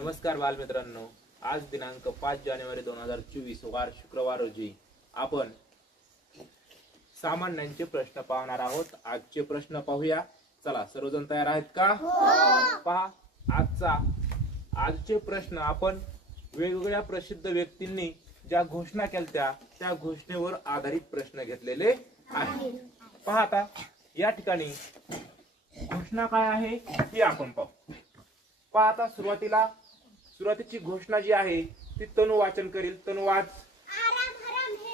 नमस्कार बालमित्रांनो, आज दिनांक 5 जानेवारी 2024 वार शुक्रवार रोजी आपण सामान्यांचे प्रश्न पाहणार आहोत। आजचे प्रश्न पाहूया। चला, सर्वजण तयार आहेत का? पहा, आजचे प्रश्न आपण वेगवेगळ्या प्रसिद्ध व्यक्तींनी ज्या घोषणा केल्या त्या घोषणेवर आधारित प्रश्न घेतलेले आहेत। पहा, आता या ठिकाणी घोषणा काय आहे ती आपण पाहू। पहा, आता सुरुवातीची घोषणा जी आहे ती तनु वाचन करील। तनु वाच। आराम हराम है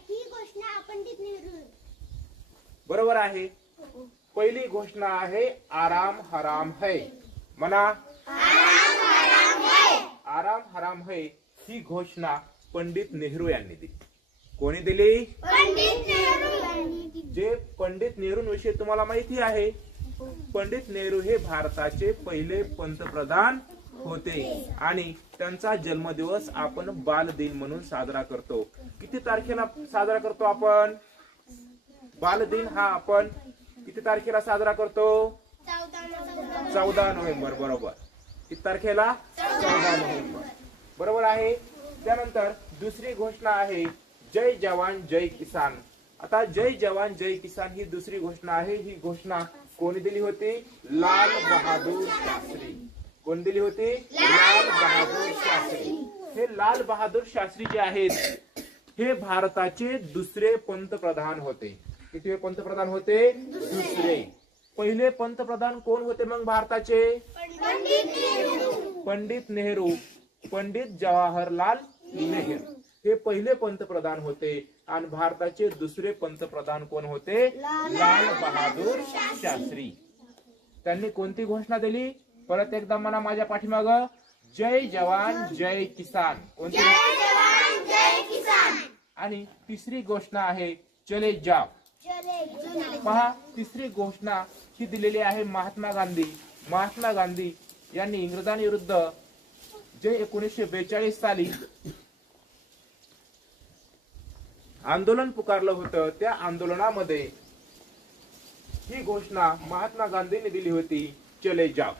ही घोषणा पंडित नेहरू। बरोबर आहे। पहिली घोषणा आहे आराम हराम है। म्हणा, आराम हराम है। आराम हराम है ही घोषणा पंडित नेहरू यांनी दिली। कोणी दिली? पंडित नेहरू यांनी दिली। जे पंडित नेहरूंविषयी तुम्हाला माहिती आहे, पंडित नेहरू हे भारताचे पहिले पंतप्रधान होते आणि त्यांचा जन्मदिवस आपण बाल दिन म्हणून साजरा करतो। किती तारखेला साजरा करतो आपण? बाल दिन हा आपण किती तारखेला साजरा करतो? 14 नोव्हेंबर। बरोबर। किती तारखेला? 14 नोव्हेंबर। बरोबर आहे। त्यानंतर दुसरी घोषणा आहे जय जवान जय किसान। आता जय जवान जय किसान ही दुसरी घोषणा आहे। ही घोषणा कोणी दिली होती? लाल बहादूर शास्त्री। कोण दिली होती? लाल बहादूर शास्त्री। हे लाल बहादूर शास्त्री जे आहेत हे भारताचे दुसरे पंतप्रधान होते। किती पंतप्रधान होते? दुसरे। पहिले पंतप्रधान कोण होते मग भारताचे? पंडित नेहरू, पंडित जवाहरलाल नेहरू हे पहिले पंतप्रधान होते आणि भारताचे दुसरे पंतप्रधान कोण होते? लाल बहादूर शास्त्री। त्यांनी कोणती घोषणा दिली? परत एकदा म्हणा माझ्या पाठीमाग, जय जवान जय किसान। कोणती? जय जवान जय किसान। आणि तिसरी घोषणा आहे चले जाओ। पहा, तिसरी घोषणा ही दिलेली आहे महात्मा गांधी। महात्मा गांधी यांनी इंग्रजांविरुद्ध जे 1942 साली आंदोलन पुकारलं होतं, त्या आंदोलनामध्ये ही घोषणा महात्मा गांधींनी दिली होती, चले जाओ।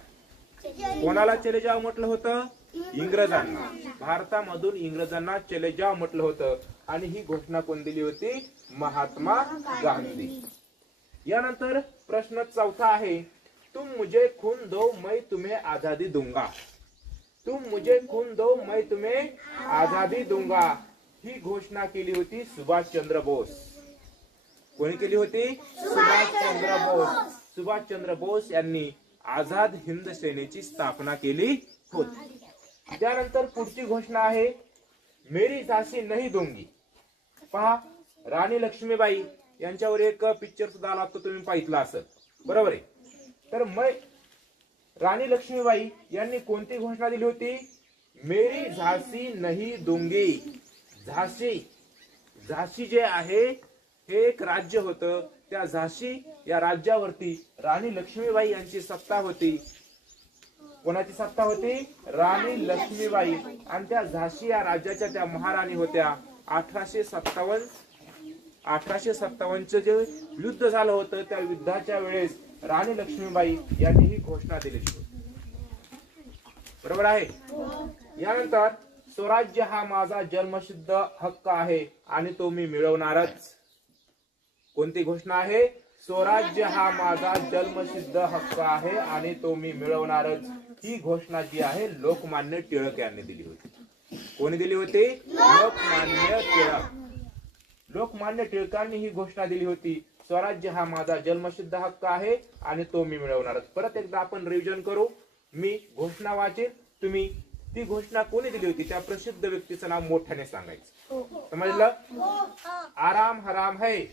कोणाला चले जाओ म्हटलं होतं? इंग्रजांना। भारतामधून इंग्रजांना चले जाओ म्हटलं होतं आणि ही घोषणा कोण दिली होती? महात्मा गांधी। यानंतर प्रश्न चौथा आहे, तुम मुझे खून दो मैं तुम्हें आजादी दूंगा। तुम मुझे खून दो मैं तुम्हें आजादी दूंगा ही घोषणा केली होती सुभाषचंद्र बोस। कोणी केली होती? सुभाषचंद्र बोस। सुभाषचंद्र बोस यांनी आझाद हिंद सेनेची स्थापना केली होती। त्यानंतर पुढची घोषणा आहे मेरी झांसी नहीं दूंगी। पहा, राणी लक्ष्मीबाई यांच्यावर एक पिक्चर सुद्धा आला, तो तुम्ही पाहितला असेल, बरोबर आहे? तर राणी लक्ष्मीबाई यांनी कोणती घोषणा दिली होती? मेरी झांसी नहीं दूंगी। झांसी जे आहे हे एक राज्य होतं, त्या झांसी या राज्यावरती राणी लक्ष्मीबाई यांची सत्ता होती। कोणाची सत्ता होती? राणी लक्ष्मीबाई। आणि त्या झांसी या राज्याच्या त्या महाराणी होत्या। 1857 जे युद्ध झालं होतं त्या युद्धाच्या वेळेस राणी लक्ष्मीबाई यांनी ही घोषणा दिलेली होती। बरोबर आहे। यानंतर स्वराज्य हा माझा जन्मसिद्ध हक्क आहे आणि तो मी मिळवणारच। कोणती घोषणा आहे? स्वराज्य हा माझा जन्मसिद्ध हक्क आहे आणि तो मी मिळवणारच ही घोषणा जी आहे लोकमान्य टिळक यांनी दिली होती। कोणी दिली होती? लोकमान्य टिळक। लोकमान्य टिळकांनी ही घोषणा दिली होती, स्वराज्य हा माझा जन्मसिद्ध हक्क आहे आणि तो मी मिळवणारच। परत एकदा आपण रिव्हिजन करू। मी घोषणा वाचेन, तुम्ही ती घोषणा कोणी दिली होती त्या प्रसिद्ध व्यक्तीचं नाव मोठ्याने सांगायचं। समजलं? आराम हराम है,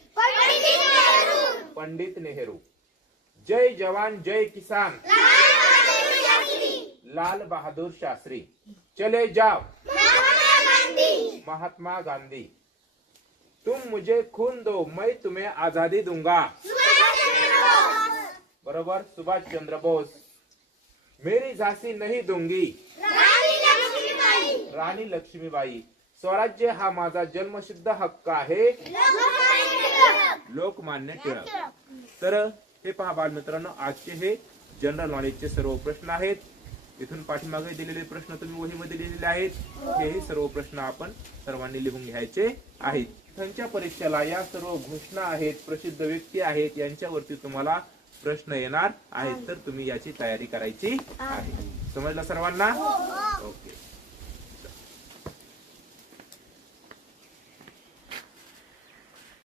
पंडित नेहरू। जय जवान जय किसान, लाल बहादुर शास्त्री। चले जाओ, महात्मा गांधी। तुम मुझे खून दो मैं तुम्हें आजादी दूंगा। बरोबर, सुभाष चंद्र बोस। मेरी झांसी नहीं दूंगी, राणी लक्ष्मीबाई। स्वराज्य हा माझा जन्मसिद्ध हक्क आहे, लोकमान्य टिळक। तर हे पहा बालमित्रांनो, आजचे हे जनरल नॉलेजचे सर्व प्रश्न आहेत। इथून पाठीमागे दिलेले प्रश्न तुम्ही वहीमध्ये लिहिलेले आहेत. हेही सर्व प्रश्न आपण सर्वांनी लिहून घ्यायचे आहेत. त्यांच्या परीक्षेला या सर्व घोषणा आहेत, प्रसिद्ध व्यक्ती आहेत, यांच्यावरती तुम्हाला प्रश्न येणार आहेत, तर तुम्ही याची तयारी करायची आहे. समजलं सर्वांना?